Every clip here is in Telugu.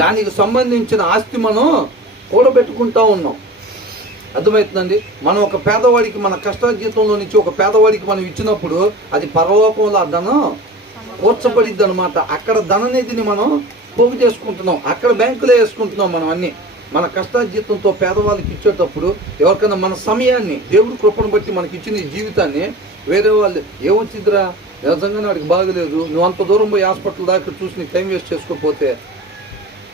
దానికి సంబంధించిన ఆస్తి మనం కూడబెట్టుకుంటా ఉన్నాం. అర్థమవుతుందండి. మనం ఒక పేదవాడికి మన కష్టార్జితంలో నుంచి ఒక పేదవాడికి మనం ఇచ్చినప్పుడు అది పరలోకంలో ఆ ధనం కూర్చబడిద్ది అనమాట. అక్కడ ధననిధిని మనం పోగు చేసుకుంటున్నాం, అక్కడ బ్యాంకులో వేసుకుంటున్నాం. మనం అన్ని మన కష్టార్జితంతో పేదవాళ్ళకి ఇచ్చేటప్పుడు ఎవరికైనా మన సమయాన్ని, దేవుడి కృపను బట్టి మనకి ఇచ్చిన ఈ జీవితాన్ని వేరే వాళ్ళు ఏమొచ్చిందిరా, నిజంగానే వాడికి బాగలేదు, నువ్వు అంత దూరం పోయి హాస్పిటల్ దాకా చూసి నీకు టైం వేస్ట్ చేసుకోకపోతే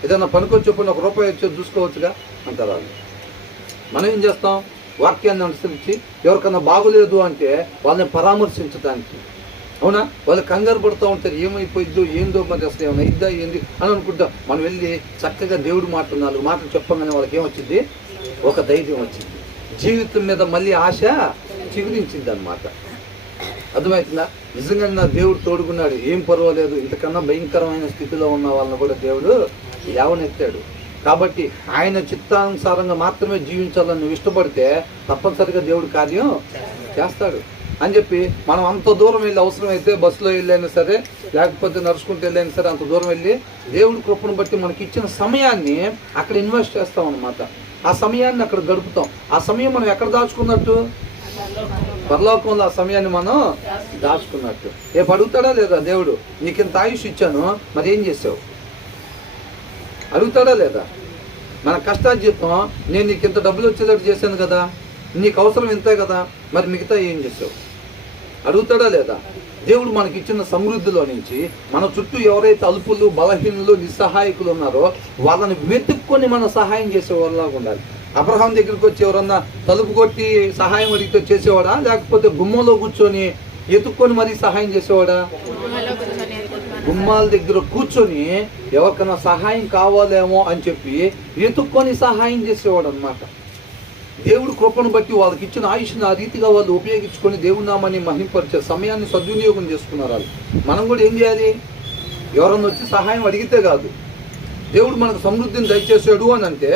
ఏదైనా పనికొచ్చేప్పుడు ₹1 వచ్చేది చూసుకోవచ్చుగా అంటారు వాళ్ళు. మనం ఏం చేస్తాం, వాక్యాన్ని అనుసరించి ఎవరికన్నా బాగోలేదు అంటే వాళ్ళని పరామర్శించడానికి, అవునా, వాళ్ళు కంగారు పడుతూ ఉంటారు, ఏమైపోయిద్దో ఏందో, మరి అసలు ఏమైనా ఇద్దా ఏంది అని అనుకుంటాం. మనం వెళ్ళి చక్కగా దేవుడు మాటలు 4 మాటలు చెప్పగానే వాళ్ళకి ఏమొచ్చింది, ఒక ధైర్యం వచ్చింది, జీవితం మీద మళ్ళీ ఆశ చిగురించింది అనమాట. అర్థమవుతుందా? నిజంగా నా దేవుడు తోడుకున్నాడు, ఏం పర్వాలేదు, ఇంతకన్నా భయంకరమైన స్థితిలో ఉన్న వాళ్ళని కూడా దేవుడు లేవనెత్తాడు. కాబట్టి ఆయన చిత్తానుసారంగా మాత్రమే జీవించాలని నువ్వు ఇష్టపడితే తప్పనిసరిగా దేవుడు కార్యం చేస్తాడు అని చెప్పి మనం అంత దూరం వెళ్ళి, అవసరమైతే బస్సులో వెళ్ళైనా సరే లేకపోతే నడుచుకుంటూ వెళ్ళైనా సరే అంత దూరం వెళ్ళి దేవుడి కృపను బట్టి మనకి ఇచ్చిన సమయాన్ని అక్కడ ఇన్వెస్ట్ చేస్తాం అనమాట. ఆ సమయాన్ని అక్కడ గడుపుతాం. ఆ సమయం మనం ఎక్కడ దాచుకున్నట్టు, పరలోకంలో ఆ సమయాన్ని మనం దాచుకున్నట్టు. రేపు అడుగుతాడా లేదా దేవుడు, నీకు ఇంత ఆయుష్ ఇచ్చాను మరి ఏం చేసావు, అడుగుతాడా లేదా? మన కష్టార్జితం, నేను నీకు ఇంత డబ్బులు వచ్చేటట్టు చేశాను కదా, నీకు అవసరం ఇంతే కదా, మరి మిగతా ఏం చేసావు, అడుగుతాడా లేదా? దేవుడు మనకి ఇచ్చిన సమృద్ధిలో నుంచి మన చుట్టూ ఎవరైతే అల్పులు, బలహీనులు, నిస్సహాయకులు ఉన్నారో వాళ్ళని వెతుక్కొని మనం సహాయం చేసేవాళ్ళలాగా ఉండాలి. అబ్రహాం దగ్గరికి వచ్చి ఎవరన్నా తలుపు కొట్టి సహాయం అడిగితే చేసేవాడా, లేకపోతే గుమ్మంలో కూర్చొని ఎత్తుక్కొని మరీ సహాయం చేసేవాడా? గుమ్మాల దగ్గర కూర్చొని ఎవరికైనా సహాయం కావాలేమో అని చెప్పి ఎత్తుక్కొని సహాయం చేసేవాడు అనమాట. దేవుడు కృపను బట్టి వాళ్ళకి ఇచ్చిన ఆయుష్ని ఆ రీతిగా వాళ్ళు ఉపయోగించుకొని దేవుడి నామాన్ని మహింపరిచే సమయాన్ని సద్వినియోగం చేసుకున్నారు వాళ్ళు. మనం కూడా ఏం చేయాలి, ఎవరన్నా వచ్చి సహాయం అడిగితే కాదు, దేవుడు మనకు సమృద్ధిని దయచేసాడు అని అంటే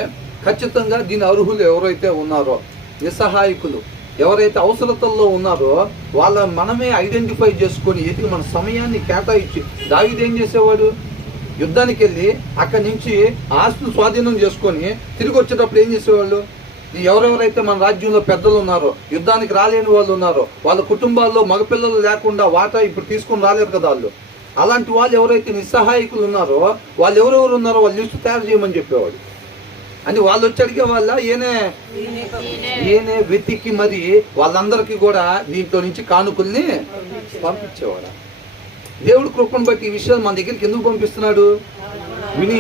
ఖచ్చితంగా దీని అర్హులు ఎవరైతే ఉన్నారో, నిస్సహాయకులు ఎవరైతే అవసరతల్లో ఉన్నారో వాళ్ళ మనమే ఐడెంటిఫై చేసుకొని ఎతికి మన సమయాన్ని కేటాయించి, దావీదు ఏం చేసేవాడు, యుద్ధానికి వెళ్ళి అక్కడి నుంచి ఆస్తిని స్వాధీనం చేసుకొని తిరిగి వచ్చేటప్పుడు ఏం చేసేవాళ్ళు, ఎవరెవరైతే మన రాజ్యంలో పెద్దలు ఉన్నారో, యుద్ధానికి రాలేని వాళ్ళు ఉన్నారో, వాళ్ళ కుటుంబాల్లో మగపిల్లలు లేకుండా వాటా ఇప్పుడు తీసుకొని రాలేరు కదా వాళ్ళు, అలాంటి వాళ్ళు ఎవరైతే నిస్సహాయకులు ఉన్నారో వాళ్ళు ఎవరెవరు ఉన్నారో వాళ్ళ లిస్టు తయారు చేయమని చెప్పేవాడు. అని వాళ్ళు వచ్చి అడిగే వాళ్ళ ఈయనే వెతికి మరి వాళ్ళందరికీ కూడా దీంట్లో నుంచి కానుకల్ని పంపించేవాడు. దేవుడు కృపను బట్టి ఈ విషయాలు మన దగ్గరికి ఎందుకు పంపిస్తున్నాడు, విని